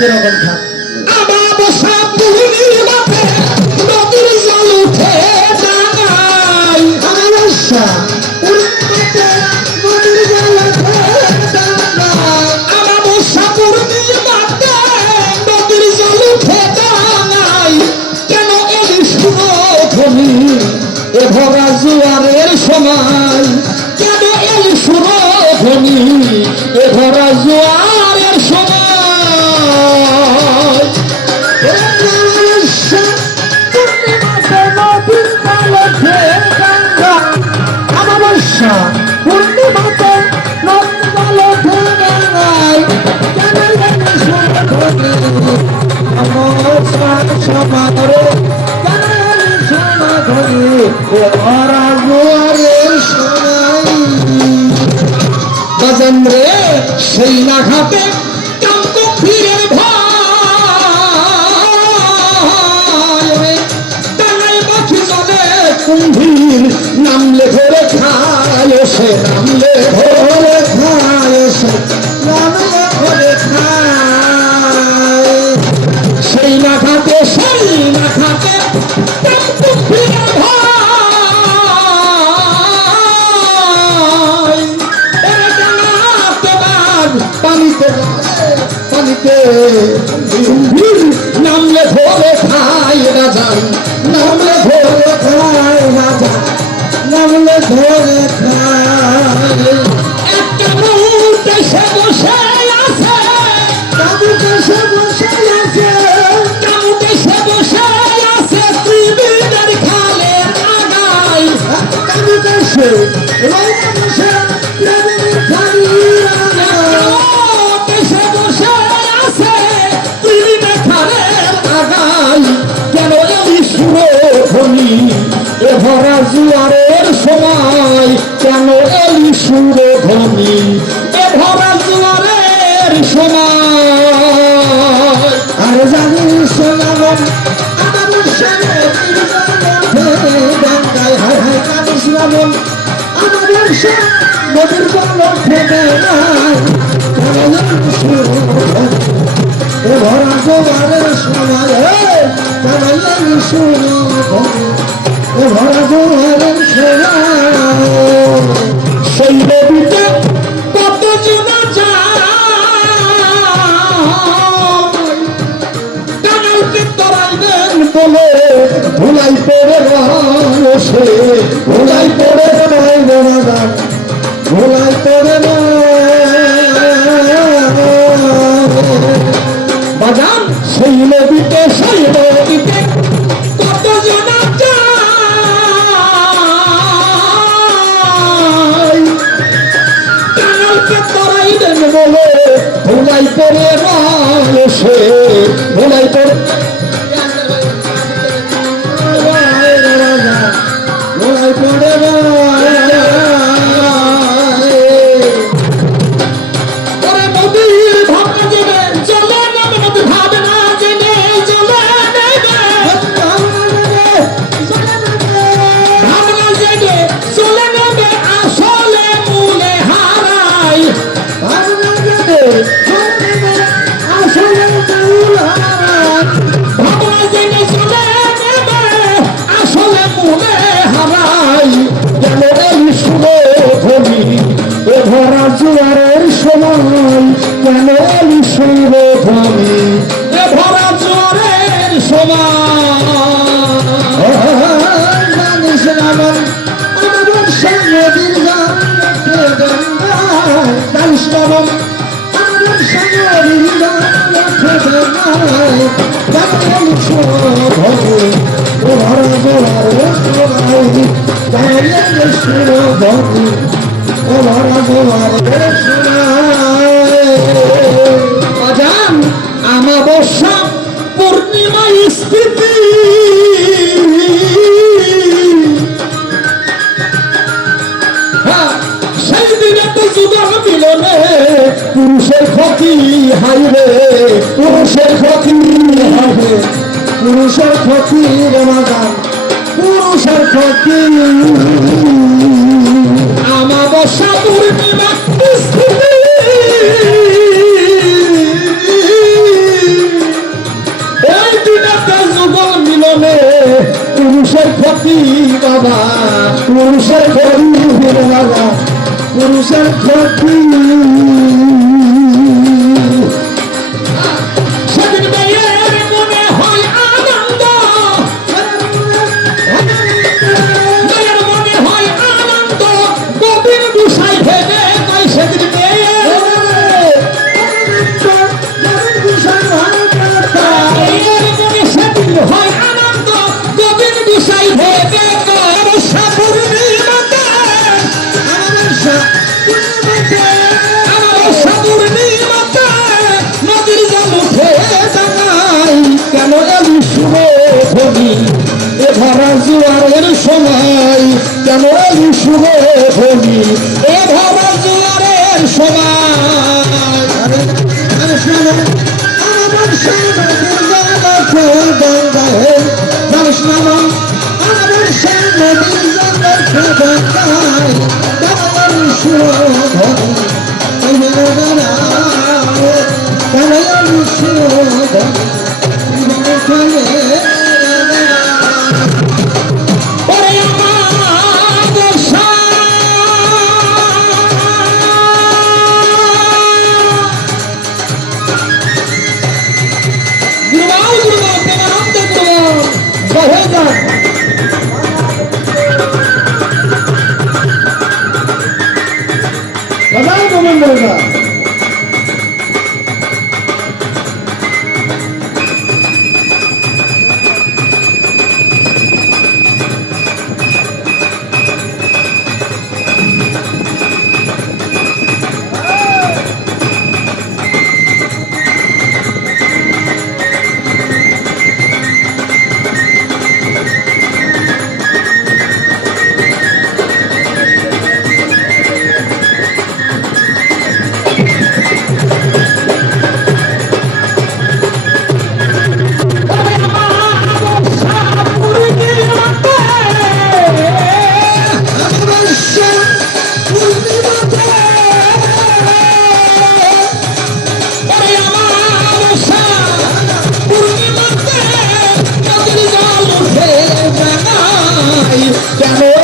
কিরকম খান? আমাবস্যা পূর্ণিমাতে নদীর জল উঠে ডাঙায়। আমাবস্যা পূর্ণিমাতে নদীর জল উঠে ডাঙায়। আমাবস্যা পূর্ণিমাতে নদীর জল উঠে ডাঙায়। কেন এলি সুরধ্বনি এ ভরা জোয়ারের সময়? কেন এলি সুরধ্বনি এ ভরা জোয়ারের সময়? আমাবস্যা পূর্ণিমাতে নদীর জল উঠে ডাঙায়। আমাবস্যা পূর্ণিমাতে নদীর জল উঠে ডাঙায়। কেন এলি সুরধ্বনি আমাবস্যার সমাদরে? কেন এলি সুরধ্বনি এ ভরা জোয়ারের সময়? বাজান রে সেই না ঘাটে কামকুক্ষীরের ভয়। ডাঙায় পাখি চলে কুম্ভীর নামলে ধরে খায় সে, নামলে ধরে খায় সে, নামলে ধরে খায়। সেই না ঘাটে কামকুক্ষীরের ভয়। ওরে ডাঙাতে বাঘ পানিতে পানিতে কুম্ভীর নামলে ধরে খায় রাজান, নামলে ধরে খায় রাজা, নামলে ধরে খায়। একটা মুহূর্ত সে বসে আছে, তাবুতে সে বসে আছে, কামুতে সে বসে আছে ত্রিবিদের খালের আগায়। তাবুতে সে রইতে বসে প্রেমের খালির আগায়। কামুতে সে বসে আছে ত্রিবিদের খালের আগায়। কেন এই সুরধ্বনি এ ভরা জোয়ারের সময়? কেন এই সুরধ্বনি এ ভরা জোয়ারের সময়? আর জানিস না মন, আমাবস্যা নদীর জল উঠে ডাঙায়। হায় হায় জানিস না মন, আমাবস্যা নদীর জল উঠে ডাঙায়। কেন এলি সুরধ্বনি এ ভরা জোয়ারের সময়? কেন এলি সুরধ্বনি এ ভরা জোয়ারের সময়? সেই নদীতে কত জনা যায়, কানালকে তরাইবেন বলে ভুলাই পড়ে রসে, ভোলাই পড়ে নয় রাজা, ভোলাই পড়ে বাজান সেই নদীতে কত জনা যায়, কানালকে তরাইবেন বলে ভুলাই পড়ে রসে, ভুলাই পড়ে রাজা, ভোলাই পড়ে ওরে নদীর ভাবনা জেনে চলে নেবে, নদীর ভাবনা জেনে চলে নেবে, ভাবনা জেনে চলে নেবে আসলে মূলে হারাই। আসলে ভাবনা জেনে চলে নেবে আসলে মূলে হারাই। কেন এই সুরধ্বনি এ ভরা জোয়ারের সময়? কেন এই সুরধ্বনি এ ভরা জোয়ারের সময়? জানিস না মন, আমাবস্যা নদীর জল উঠে ডাঙায়। জানিস না মন, আমাবস্যা নদীর জল উঠে ডাঙায়। কেন এলি সুরধ্বনি এ ভরা জোয়ারের সময়? কেন এলি সুরধ্বনি এ ভরা জোয়ারের সময়? বাজান আমাবস্যা পূর্ণিমা স্থিতি, সেই দিনে তো যুগল মিলনে পুরুষের ক্ষতি হাইরে, পুরুষের ক্ষতি হাইরে, পুরুষের ক্ষতি রাজা, পুরুষের ক্ষতি। আমাবস্যা পূর্ণিমা স্থিতি ভরা জোয়ারের সময় কেন এলি শুভে ভনি এ ভরা জোয়ারের সময় আমার সামনে দেখো গঙ্গায় জানিস না মন আমার সামনে দেখো গঙ্গায় আমার সুরধনি আমার সুরধনি ওরে আমার বর্ষা গুরুবাউ গুরুবাউ প্রেমানন্দ গুরুবাউ বহে যান সবাই গোবিন্দ বলবা কেন